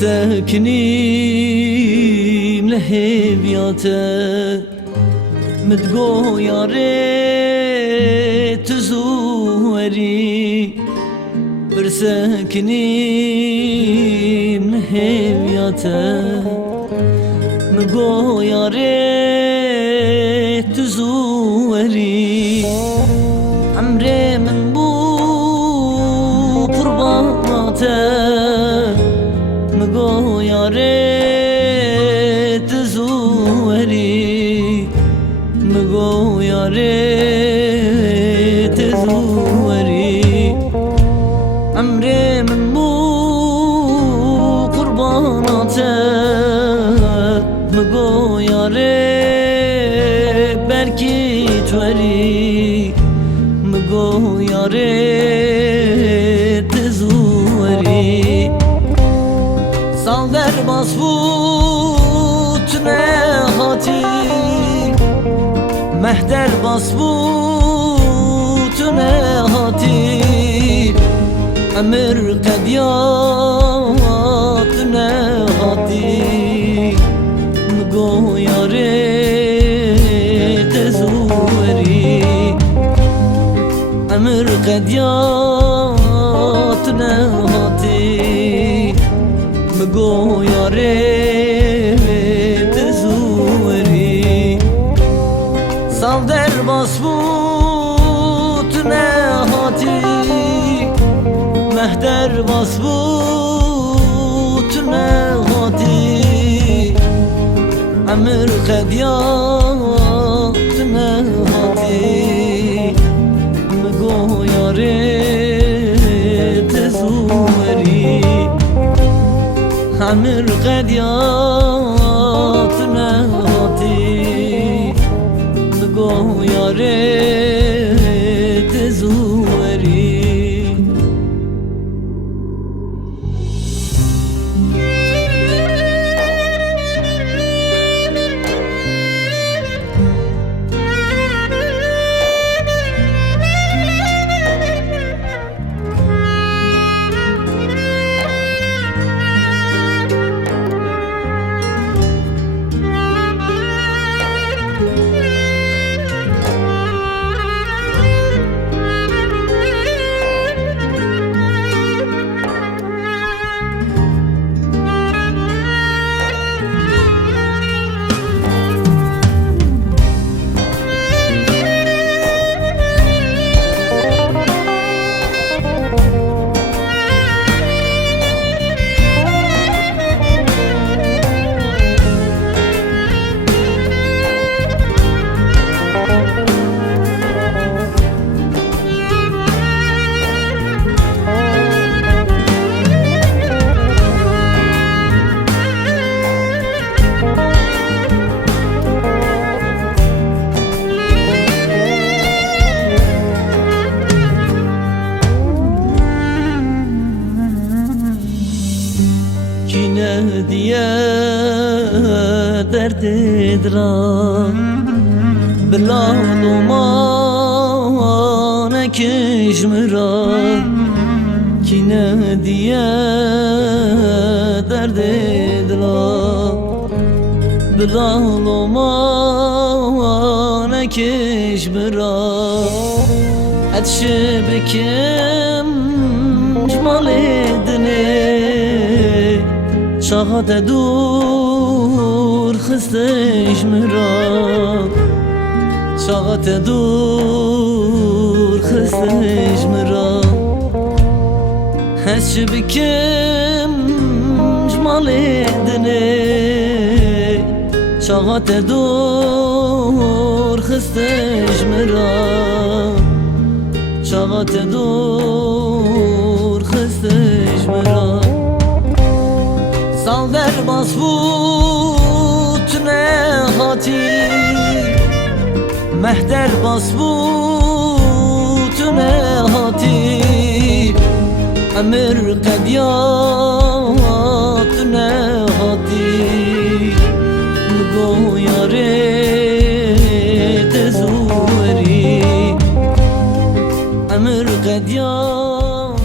برسكنيم لهبياته متقو يا ريت زوري برسكنيم لهبياته متقو يا ريت زوري عمري من بو قرباته مگو یا ريت زوري مگو یا ريت زوري عمري من بو قرباناته مگو یا ريت بركي توري مگو یا ريت زوري ساندر باسبوت نهاتی مهدر باسبوت نهاتی امر قدیات نهاتی مگو یا ريت زوري امر قدیات نهاتی مگو یا ريت زوري سال در باسبوت نهاتی مهدر باسبوت نهاتی امر قدیات نهاتی مگو یا ريت زوري عمر قديات نهاتی مگو یا ريت زوري Kine diye dert edram Bila dumane kişmiram Kine diye dert edram Bila dumane kişmiram Etşi bikim cmal edine شاهد دور خستش مرا شاهد دور خستش مرا هش بكم جمال دني شاهد دور خستش مرا شاهد دور خستش مرا سال در باسبوت نهاتی مهدر باسبوت نهاتی امر قدیات نهاتی مگو یا ريت زوري امر قدیات